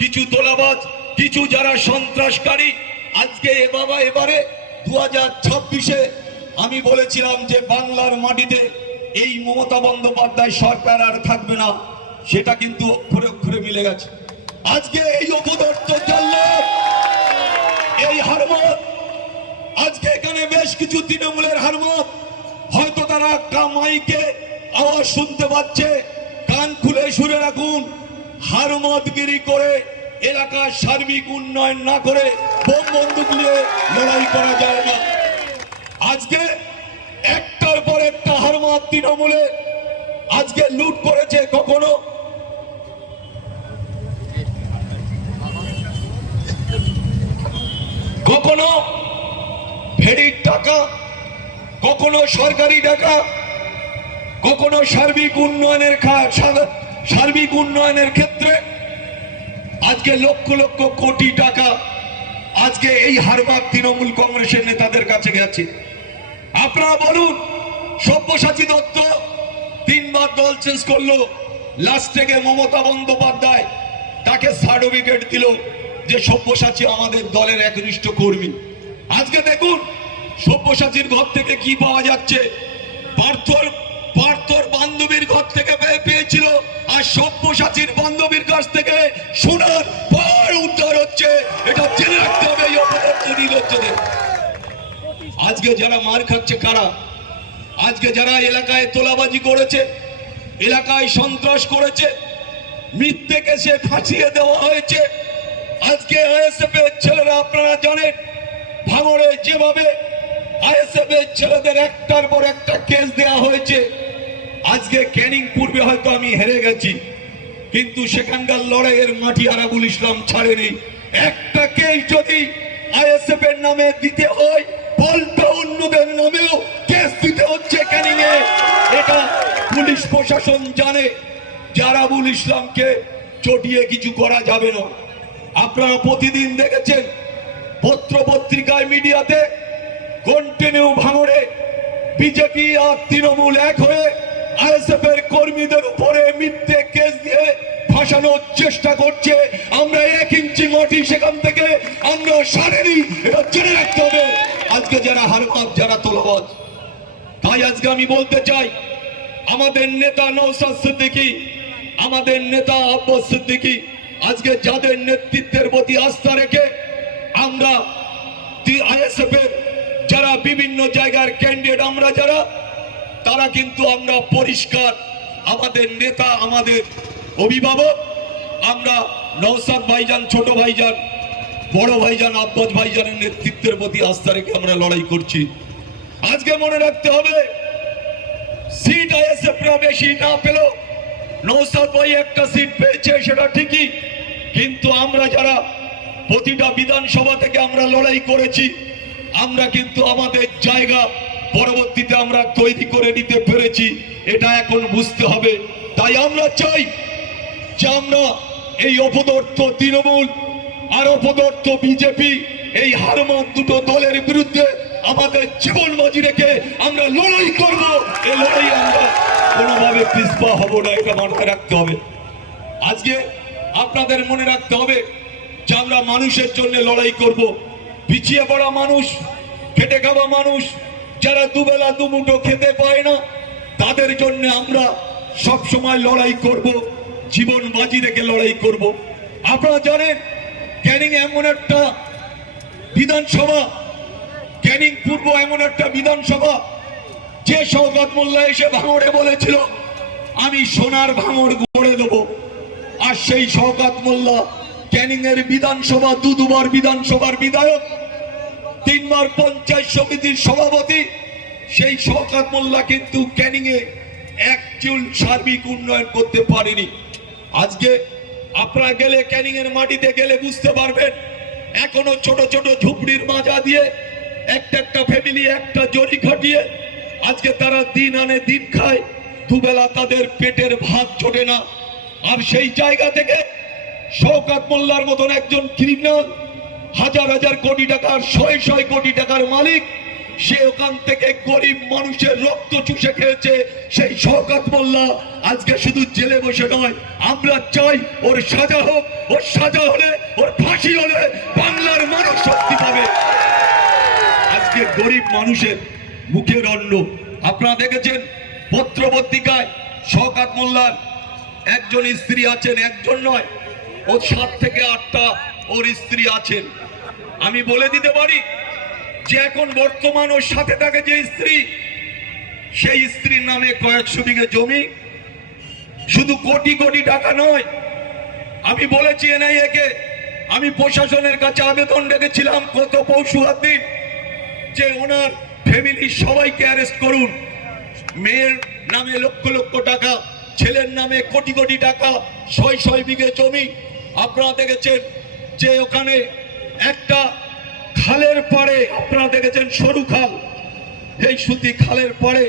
কিছু তোলাবাজ, কিছু যারা সন্ত্রাসকারী। আজকে এবারে 2026-এ আমি বলেছিলাম যে বাংলার মাটিতে এই মমতা বন্দ্যোপাধ্যায় সরকার আর থাকবে না, সেটা কিন্তু অক্ষরে অক্ষরে মিলে গেছে। আজকে এই অপদর্থ জল্লাদ, এই হারমত, আজকে এখানে বেশ কিছু তৃণমূলের হারমত, হয়তো তারা মাইকে আওয়াজ শুনতে পাচ্ছে, কান খুলে শুনে রাখুন। হারমতগিরি করে এলাকার সার্বিক উন্নয়ন না করে বোম বন্দুক নিয়ে লড়াই করা যায় না। আজকে একটার পর একটা হারমত তৃণমূলে আজকে লুট করেছে। কখনো ফেরির টাকা, কখনো সরকারি টাকা, কখনো সার্বিক উন্নয়নের ক্ষেত্রে আজকে লক্ষ লক্ষ কোটি টাকা আজকে এই হারবাগ তৃণমূল কংগ্রেসের নেতাদের কাছে গেছে। আপনারা বলুন, সব্যসাচী দত্ত 3 বার দল চেঞ্জ করলো, লাস্টে গিয়ে মমতা বন্দ্যোপাধ্যায় তাকে সার্টিফিকেট দিল যে সব্যসাচী আমাদের দলের একনিষ্ঠ কর্মী। আজকে দেখুন সব্যসাচীর ঘর থেকে কি পাওয়া যাচ্ছে। পার্থর বান্ধবীর ঘর থেকে পেয়েছিল, আর সব্যসাচীর বান্ধবীর কাছ থেকে সোনার পাহাড় উদ্ধার হচ্ছে। এটা জেনে রাখতে হবে এই অপরাধ নির্লজ্জদের। আজকে যারা মার খাচ্ছে কারা? আজকে যারা এলাকায় তোলাবাজি করেছে, এলাকায় সন্ত্রাস করেছে, মিথ্যে কেসে ফাঁসিয়ে দেওয়া হয়েছে। আজকে আইএসএফ এর ছেলেরা, আপনারা জানেন ভাঙড়ে যেভাবে আইএসএফ এর ছেলেদের একটার পর একটা কেস দেওয়া হয়েছে। আজকে ক্যানিং পূর্বে হয়তো আমি হেরে গেছি, কিন্তু সেখানকার লড়াইয়ের মাটি আরাবুল ইসলাম ছাড়েনি। একটা কেস যদি আইএসএফ এর নামে দিতে হয়, পাল্টা অন্যদের নামেও কেস দিতে হচ্ছে ক্যানিং এ। এটা পুলিশ প্রশাসন জানে যে আরাবুল ইসলামকে চটিয়ে কিছু করা যাবে না। আপনারা প্রতিদিন দেখেছেন পত্র পত্রিকায়, মিডিয়াতে কন্টিনিউ ভাঙড়ে বিজেপি আর তৃণমূল এক হয়ে আইএসএফ এর কর্মীদের উপরে মিথ্যে কেস দিয়ে ফাঁসানোর চেষ্টা করছে। আমরা 1 ইঞ্চি মাটি সেখান থেকে আমরা সারিনি, এটা জেনে রাখতে হবে। আজকে যারা হারমাত, যারা তোলাবাজ, তাই আজকে আমি বলতে চাই, আমাদের নেতা নওশাদ সিদ্দিকী, আমাদের নেতা আব্বাস সিদ্দিকী, আজকে যাদের নেতৃত্বের প্রতি আস্থা রেখে আমরা আইএসএফ এর যারা বিভিন্ন জায়গার ক্যান্ডিডেট, আমরা যারা, তারা কিন্তু আমরা পরিষ্কার, আমাদের নেতা, আমাদের অভিভাবক, আমরা নওশাদ ভাইজান, ছোট ভাইজান, বড় ভাইজান আব্বাস ভাইজানের নেতৃত্বের প্রতি আস্থা রেখে আমরা লড়াই করছি। আজকে মনে রাখতে হবে, সিট আইএসএফরা বেশি না পেল, নওশাদ ভাই একটা সিট পেয়েছে, সেটা ঠিকই, কিন্তু আমরা যারা প্রতিটা বিধানসভা থেকে আমরা লড়াই করেছি, আমরা কিন্তু আমাদের জায়গা পরবর্তীতে আমরা তৈরি করে নিতে পেরেছি, এটা এখন বুঝতে হবে। তাই আমরা চাই যে আমরা এই অপদার্থ তৃণমূল আর অপদার্থ বিজেপি, এই হারমাত দুটো দলের বিরুদ্ধে আমাদের জীবন বাজি রেখে আমরা লড়াই করব। এই লড়াই আমরা কোনোভাবে পিছপা হব না, এটা মাথায় রাখতে হবে। আজকে আপনাদের মনে রাখতে হবে যে আমরা মানুষের জন্য লড়াই করব। পিছিয়ে পড়া মানুষ, খেটে খাওয়া মানুষ, যারা দুবেলা দুমুঠো খেতে পায় না, তাদের জন্য আমরা সব সময় লড়াই করব, জীবন বাজি রেখে লড়াই করব। আপনারা জানেন ক্যানিং এমন একটা বিধানসভা, ক্যানিং পূর্ব এমন একটা বিধানসভা, যে শওকত মোল্লা এসে ভাঙড়ে বলেছিল আমি সোনার ভাঙড় গড়ে দেব, আর সেই শওকত মোল্লা ক্যানিং এর বিধানসভা দুবার বিধানসভার বিধায়ক, 3 বার পঞ্চায়েত সমিতির সভাপতি, সেই শওকত মোল্লা কিন্তু ক্যানিং এ এক চুল সার্বিক উন্নয়ন করতে পারেনি। আজকে আপনারা গেলে, ক্যানিং এর মাটিতে গেলে বুঝতে পারবেন, এখনো ছোট ছোট ঝুপড়ির মাজা দিয়ে একটা ফ্যামিলি একটা জরি খাটিয়ে আজকে তারা দিন আনে দিন খায়, দুবেলা তাদের পেটের ভাত জোটে না। আর সেই জায়গা থেকে শওকত মোল্লার মতন একজন ক্রিমিনাল, হাজার হাজার কোটি টাকার, 100 কোটি টাকার মালিক, সে ওখান থেকে গরিব মানুষের রক্ত চুষে খেয়েছে। সেই শওকত মোল্লা আজকে শুধু জেলে বসে নয়, আমরা চাই ওর সাজা হোক। ওর সাজা হলে, ওর ফাঁসি হলে বাংলার মানুষ শক্তি পাবে। আজকে গরিব মানুষের মুখের অন্ন আপনারা দেখেছেন পত্র পত্রিকায় শওকত মোল্লার একজন স্ত্রী আছেন, একজন নয়, ওর 7 থেকে 8টা ওর স্ত্রী আছেন। আমি বলে দিতে পারি যে এখন বর্তমান ওর সাথে থাকে যে স্ত্রী, সেই স্ত্রীর নামে কয়েকশো বিঘে জমি, শুধু কোটি কোটি টাকা নয়। আমি বলেছি এনআইএকে, আমি প্রশাসনের কাছে আবেদন রেখেছিলাম গত পরশুর দিন যে ওনার ফ্যামিলির সবাইকে অ্যারেস্ট করুন। মেয়ের নামে লক্ষ লক্ষ টাকা, ছেলের নামে কোটি কোটি টাকা, 600 বিঘে জমি। আপনারা দেখেছেন যে ওখানে একটা খালের পাড়ে, আপনারা দেখেছেন সরু খাল, এই সুতি খালের পাড়ে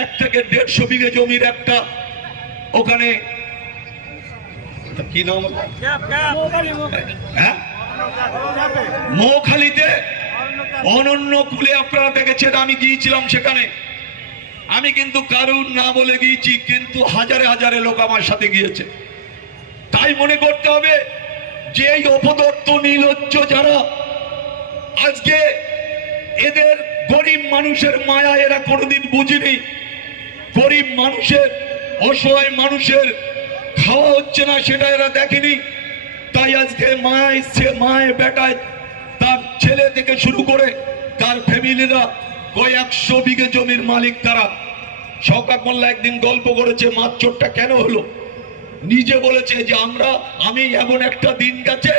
1 থেকে 150 বিঘে জমির একটা ওখানে কি নাম, মৌখালীতে অনন্য কুলে আপনারা দেখেছেন। আমি গিয়েছিলাম সেখানে, আমি কিন্তু কারুর না বলে গিয়েছি, কিন্তু হাজারে হাজারে লোক আমার সাথে গিয়েছে। তাই মনে করতে হবে যে এই অপদর্থ নির্লজ্জ যারা আজকে এদের গরিব মানুষের মায়া এরা কোনোদিন বুঝেনি। গরিব মানুষের, অসহায় মানুষের খাওয়া হচ্ছে না সেটা এরা দেখেনি। তাই আজকে মায় সে মায় বেটায় তার ছেলে থেকে শুরু করে তার ফ্যামিলিরা কয়েকশো বিঘে জমির মালিক তারা। শওকত মোল্লা একদিন গল্প করেছে মাছ-চোরটা কেন হলো, নিজে বলেছে যে আমি এমন একটা দিন গেছে,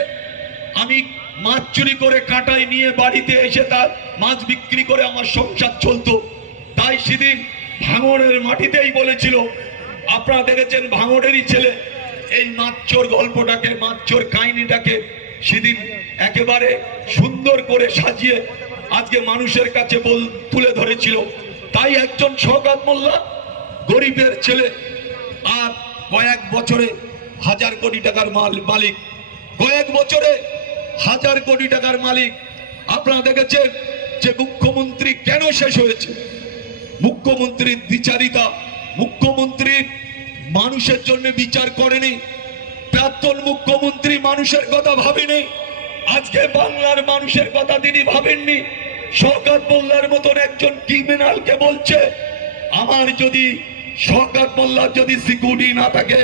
আমি মাছ চুরি করে কাঁটায় নিয়ে বাড়িতে এসে তার মাছ বিক্রি করে আমার সংসার চলতো। তাই সেদিন ভাঙড়ের মাটিতেই বলেছিল, আপনারা দেখেছেন ভাঙড়েরই ছেলে এই মাছ-চোর গল্পটাকে, মাছ-চোর কাহিনীটাকে সেদিন একেবারে সুন্দর করে সাজিয়ে আজকে মানুষের কাছে তুলে ধরেছিল। তাই একজন শওকত মোল্লা গরিবের ছেলে, আর কয়েক বছরে 1000 কোটি টাকার মালিক, কয়েক বছরে 1000 কোটি টাকার মালিক। আপনারা দেখেছেন যে মুখ্যমন্ত্রী কেন শেষ হয়েছে, মুখ্যমন্ত্রীর দ্বিচারিতা, মুখ্যমন্ত্রী মানুষের জন্য বিচার করেনি, প্রাক্তন মুখ্যমন্ত্রী মানুষের কথা ভাবেনি, আজকে বাংলার মানুষের কথা তিনি ভাবেননি। শওকত মোল্লার মতন একজন ক্রিমিনালকে বলছে আমার যদি শওকত মোল্লার যদি সিকিউরিটি না থাকে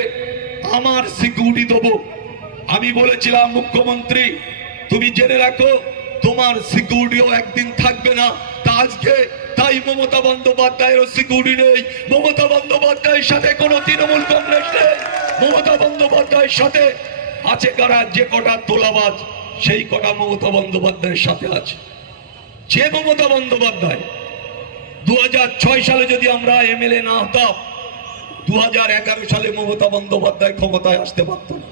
আমার সিকিউরিটি দেবো। আমি বলেছিলাম মুখ্যমন্ত্রী তুমি জেনে রাখো তোমার সিকিউরিটিও একদিন থাকবে না। তা আজকে তাই মমতা বন্দ্যোপাধ্যায়ের সিকিউরিটি নেই। মমতা বন্দ্যোপাধ্যায়ের সাথে কোনো তৃণমূল কংগ্রেস নেই। মমতা বন্দ্যোপাধ্যায়ের সাথে আছে কারা, যে কটা তোলাবাজ সেই কটা মমতা বন্দ্যোপাধ্যায়ের সাথে আছে। যে মমতা বন্দ্যোপাধ্যায় 2006 সালে যদি আমরা এমএলএ না হতাম, 2011 সালে মমতা বন্দ্যোপাধ্যায় ক্ষমতায় আসতে পারত না।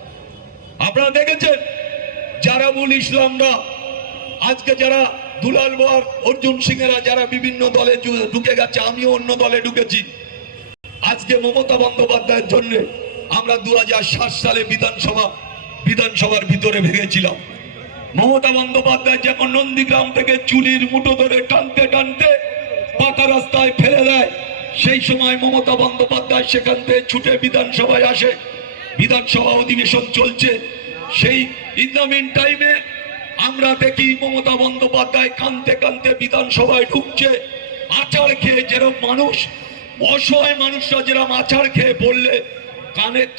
আপনারা দেখেছেন জারাবুল ইসলামরা, আজকে যারা দুলাল বর, অর্জুন সিংয়েরা যারা বিভিন্ন দলে ঢুকে গেছে, আমিও অন্য দলে ঢুকেছি। আজকে মমতা বন্দ্যোপাধ্যায়ের জন্য আমরা 2007 সালে বিধানসভার ভিতরে ভেঙেছিলাম। মমতা বন্দ্যোপাধ্যায় যখন নন্দীগ্রাম থেকে চুলির মুঠো ধরে টানতে টানতে পাকা রাস্তায় ফেলে দেয়, সেই সময় মমতা বন্দ্যোপাধ্যায় সেখান থেকে ছুটে বিধানসভায় আসে। বিধানসভা অধিবেশন চলছে, সেই ইন দ্য মিন টাইমে আমরা দেখি মমতা বন্দ্যোপাধ্যায় কাঁদতে কাঁদতে বিধানসভায় ঢুকছে। আচার খেয়ে যেরকম মানুষ, অসহায় মানুষরা যেরকম আচার খেয়ে পড়লে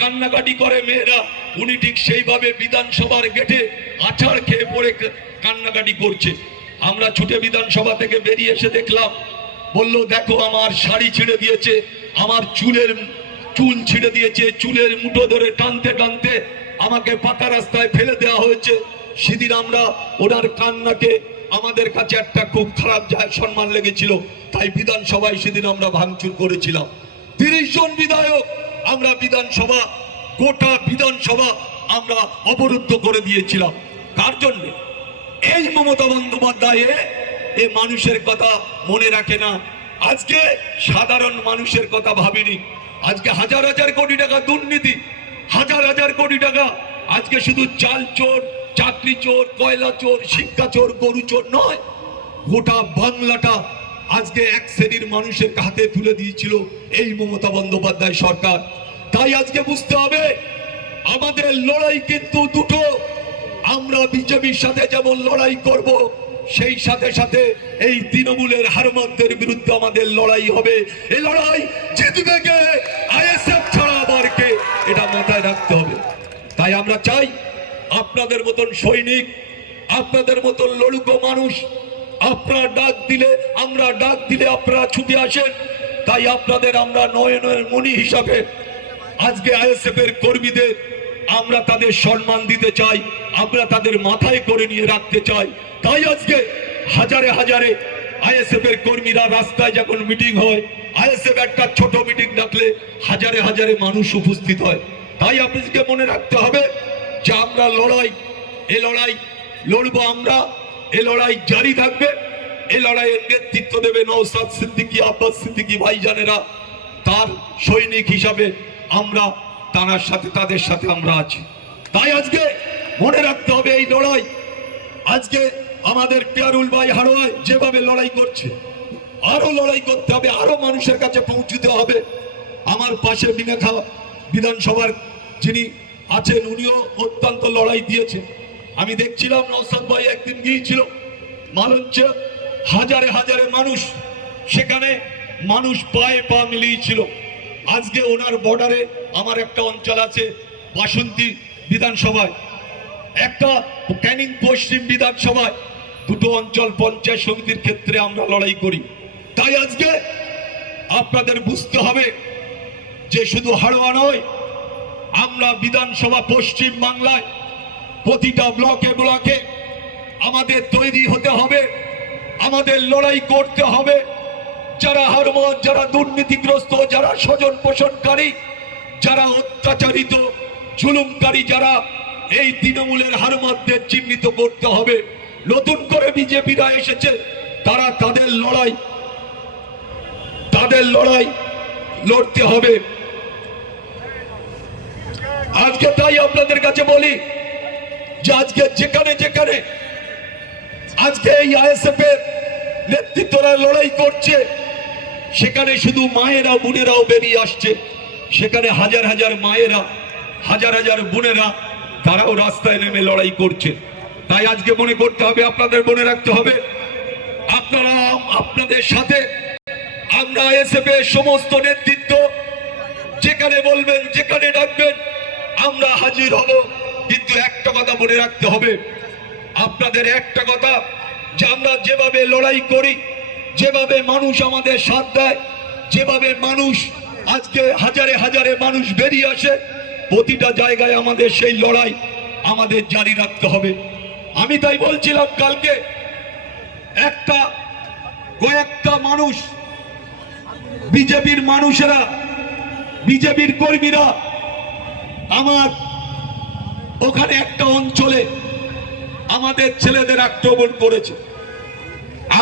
কান্নাকাটি করে মেয়েরা, উনি ঠিক সেইভাবে বিধানসভার গেটে আচার খেয়ে পড়ে কান্নাকাটি করছে। আমরা ছুটে বিধানসভা থেকে বেরিয়ে এসে দেখলাম, বললো দেখো আমার শাড়ি ছিঁড়ে দিয়েছে, আমার চুল ছিঁড়ে দিয়েছে, চুলের মুঠো ধরে টানতে টানতে আমাকে পাকা রাস্তায় ফেলে দেওয়া হয়েছে। সেদিন আমরা ওনার কান্নাকে আমাদের কাছে একটা খুব খারাপ সম্মান লেগেছিল, তাই বিধানসভায় সেদিন আমরা ভাঙচুর করেছিলাম। 30 জন বিধায়ক আমরা বিধানসভা, গোটা বিধানসভা আমরা অবরুদ্ধ করে দিয়েছিলাম। কার জন্য? এই মমতা বন্দ্যোপাধ্যায় এ মানুষের কথা মনে রাখে না। আজকে সাধারণ মানুষের কথা ভাবিনি। আজকে হাজার হাজার কোটি টাকা দুর্নীতি, হাজার হাজার কোটি টাকা আজকে শুধু চাল চোর, চাকরি চোর, কয়লা চোর, শিক্ষা চোর, গরু চোর নয়, গোটা বাংলাটা আজকে এক শ্রেণীর মানুষের হাতে তুলে দিয়েছিল এই মমতা বন্দ্যোপাধ্যায় সরকার। তাই আজকে বুঝতে হবে আমাদের লড়াই কিন্তু দুটো। আমরা বিজেপির সাথে যেমন লড়াই করব, সেই সাথে সাথে এই তৃণমূলের হারমাতদের বিরুদ্ধে আমাদের লড়াই হবে। এই লড়াই জিতবে কে? আইএসএফ ছাড়া আবার কে? এটা মাথায় রাখতে হবে। তাই আমরা চাই আপনাদের মতন সৈনিক, আপনাদের মতন লড়ুকো মানুষ, আপনারা ডাক দিলে আপনারা ছুটে আসেন। তাই আপনাদের আমরা নয়নের মণি হিসাবে আজকে আইএসএফ এর কর্মীদের আমরা তাদের সম্মান দিতে চাই, আমরা তাদের মাথায় করে নিয়ে রাখতে চাই। তাই আজকে হাজারে হাজারে আইএসএফ এর কর্মীরা রাস্তায় যখন মিটিং হয়, আইএসএফ একটা ছোট মিটিং ডাকলে হাজারে হাজারে মানুষ উপস্থিত হয়। তাই আপনাদেরকে মনে রাখতে হবে যে আমরা এই লড়াই লড়বো, আমরা এই লড়াই জারি থাকবে। এই লড়াইয়ের নেতৃত্ব দেবে নওশাদ সিদ্দিকী, আব্বাস সিদ্দিকী ভাইজানেরা। তার সৈনিক হিসাবে আমরা তাদের সাথে আমরা আছি। তাই আজকে মনে রাখতে হবে এই লড়াই, আজকে আমাদের পিয়ারুল ভাই হাড়োয়ায় যেভাবে লড়াই করছে, আরো লড়াই করতে হবে, আরো মানুষের কাছে পৌঁছতে হবে। আমার পাশে বিনেখা বিধানসভার যিনি আছেন, উনিও অত্যন্ত লড়াই দিয়েছেন। আমি দেখছিলাম নওশাদ ভাই একদিন গিয়েছিল মালঞ্চে, হাজারে হাজারে মানুষ, সেখানে মানুষ পায়ে পা মিলিয়েছিল। আজকে ওনার বর্ডারে আমার একটা অঞ্চল আছে বাসন্তী বিধানসভায়, একটা ক্যানিং পশ্চিম বিধানসভায়, দুটো অঞ্চল পঞ্চায়েত সমিতির ক্ষেত্রে আমরা লড়াই করি। তাই আজকে আপনাদের বুঝতে হবে যে শুধু হাড়োয়া নয়, আমরা বিধানসভা পশ্চিম বাংলায় প্রতিটা ব্লকে ব্লকে আমাদের তৈরি হতে হবে, আমাদের লড়াই করতে হবে। যারা হারমত, যারা দুর্নীতিগ্রস্ত, যারা স্বজন পোষণকারী, যারা অত্যাচারিত জুলুমকারী, যারা এই তৃণমূলের হারমতদের চিহ্নিত করতে হবে। নতুন করে বিজেপিরা এসেছে, তারা তাদের লড়াই লড়তে হবে। আজকে তাই আপনাদের কাছে বলি যে আজকে যেখানে যেখানে আজকে এই আইএসএফ এর নেতৃত্বরা লড়াই করছে, সেখানে শুধু মায়েরা বোনেরাও বেরিয়ে আসছে। সেখানে হাজার হাজার মায়েরা, হাজার হাজার বোনেরা, তারাও রাস্তায় নেমে লড়াই করছে। তাই আজকে মনে করতে হবে, আপনাদের মনে রাখতে হবে, আপনাদের সাথে আমরা আইএসএফ এর সমস্ত নেতৃত্ব যেখানে বলবেন, যেখানে ডাকবেন, আমরা হাজির হব। কিন্তু একটা কথা মনে রাখতে হবে, আপনাদের একটা কথা, যে আমরা যেভাবে লড়াই করি, যেভাবে মানুষ আমাদের সাথ দেয়, যেভাবে মানুষ আজকে হাজারে হাজারে মানুষ বেরিয়ে আসে, প্রতিটা জায়গায় আমাদের সেই লড়াই আমাদের জারি রাখতে হবে। আমি তাই বলছিলাম কালকে, কয়েকটা মানুষ, বিজেপির মানুষেরা, বিজেপির কর্মীরা আমার ওখানে একটা অঞ্চলে আমাদের ছেলেদের আক্রমণ করেছে।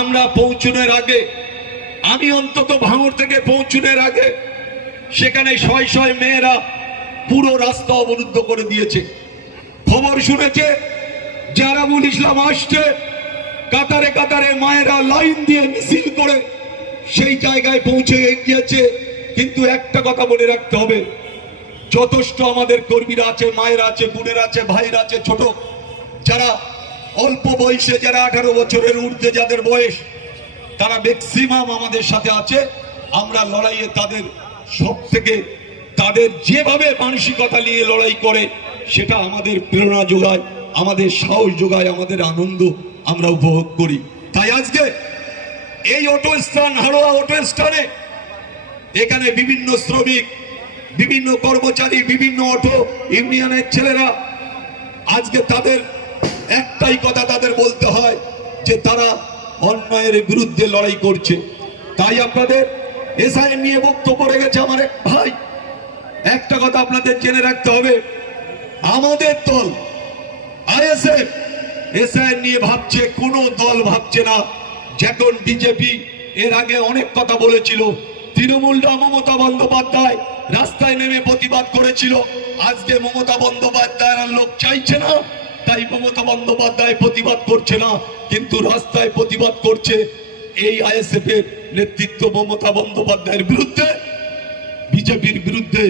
আমরা পৌঁছানোর আগে, আমি অন্তত ভাঙড় থেকে পৌঁছানোর আগে সেখানে শয় শয় মেয়েরা পুরো রাস্তা অবরুদ্ধ করে দিয়েছে। খবর শুনেছে যে আরাবুল ইসলাম আসছে, কাতারে কাতারে মায়েরা লাইন দিয়ে মিছিল করে সেই জায়গায় পৌঁছে গিয়েছে। কিন্তু একটা কথা মনে রাখতে হবে, যথেষ্ট আমাদের কর্মীরা আছে, মায়েরা আছে, বোনেরা আছে, ভাইরা আছে, ছোট যারা অল্প বয়সে, যারা 18 বছরের ঊর্ধ্বে যাদের বয়স, তারা ম্যাক্সিমাম আমাদের সাথে আছে। আমরা লড়াইয়ে তাদের সব থেকে, তাদের যেভাবে মানসিকতা নিয়ে লড়াই করে, সেটা আমাদের প্রেরণা যোগায়, আমাদের সাহস যোগায়, আমাদের আনন্দ আমরা উপভোগ করি। তাই আজকে এই অটো স্ট্যান্ড, হাড়োয়া অটো স্ট্যান্ডে, এখানে বিভিন্ন শ্রমিক, বিভিন্ন কর্মচারী, বিভিন্ন অটো ইউনিয়নের ছেলেরা, আজকে তাদের একটাই কথা তাদের বলতে হয় যে তারা অন্যায়ের বিরুদ্ধে লড়াই করছে। তাই আপনাদের এসআইএন নিয়ে বক্তব্য রেখেছে আমার এক ভাই। একটা কথা আপনাদের জেনে রাখতে হবে, আমাদের দল আইএসএফ এসআইএন নিয়ে ভাবছে, কোনো দল ভাবছে না। যখন বিজেপি এর আগে অনেক কথা বলেছিল, তৃণমূলরা মমতা বন্দ্যোপাধ্যায় রাস্তায় নেমে প্রতিবাদ করেছিল। আজকে মমতা বন্দ্যোপাধ্যায়ের লোক চাইছে না, তাই মমতা বন্দ্যোপাধ্যায় প্রতিবাদ করছে না, কিন্তু রাস্তায় প্রতিবাদ করছে এই আইএসএফ এর নেতৃত্ব মমতা বন্দ্যোপাধ্যায়ের বিরুদ্ধে, বিজেপির বিরুদ্ধে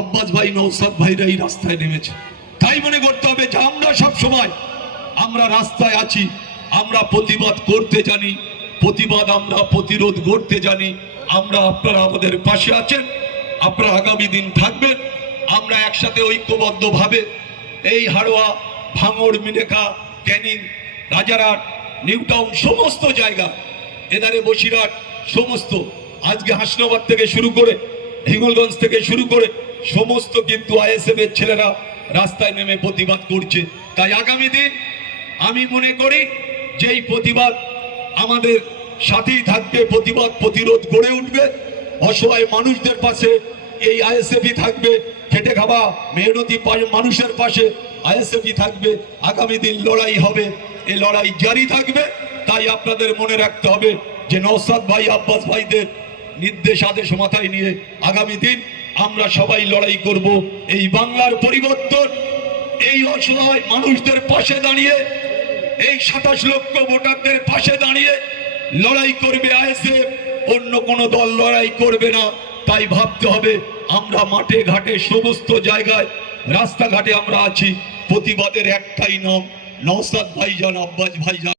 আব্বাস ভাই, নওশাদ ভাইরা এই রাস্তায় নেমেছে। তাই মনে করতে হবে যে আমরা সব সময় আমরা রাস্তায় আছি, আমরা প্রতিবাদ করতে জানি, প্রতিবাদ আমরা প্রতিরোধ করতে জানি। আমরা, আপনারা আমাদের পাশে আছেন, আপনারা আগামী দিন থাকবেন। আমরা একসাথে ঐক্যবদ্ধভাবে এই হাড়োয়া, ভাঙড়, মিনেকা, ক্যানিং, রাজারহাট, নিউ টাউন সমস্ত জায়গা, এধারে বসিরহাট সমস্ত, আজকে হাসনাবাদ থেকে শুরু করে হিঙ্গলগঞ্জ থেকে শুরু করে সমস্ত কিন্তু আইএসএফ এর ছেলেরা রাস্তায় নেমে প্রতিবাদ করছে। তাই আগামী দিন আমি মনে করি যে এই প্রতিবাদ আমাদের সাথেই থাকবে, প্রতিবাদ প্রতিরোধ গড়ে উঠবে। অসহায় মানুষদের পাশে এই আইএসএফই থাকবে, খেটে খাওয়া মেহনতি মানুষের পাশে আইএসএফই থাকবে। আগামী দিন লড়াই হবে, এই লড়াই জারি থাকবে। তাই আপনাদের মনে রাখতে হবে যে নওশাদ ভাই, আব্বাস ভাইদের নির্দেশ আদেশ মাথায় নিয়ে আগামী দিন আমরা সবাই লড়াই করব এই বাংলার পরিবর্তন, এই অসহায় মানুষদের পাশে দাঁড়িয়ে, এই 27 লক্ষ ভোটারদের পাশে দাঁড়িয়ে লড়াই করবে আইএসএফ, অন্য কোনো দল লড়াই করবে না। তাই ভাবতে হবে আমরা মাঠে ঘাটে সমস্ত জায়গায় রাস্তাঘাটে আমরা আছি, প্রতিবাদের একটাই নাম নওশাদ ভাইজান, আব্বাস ভাইজান।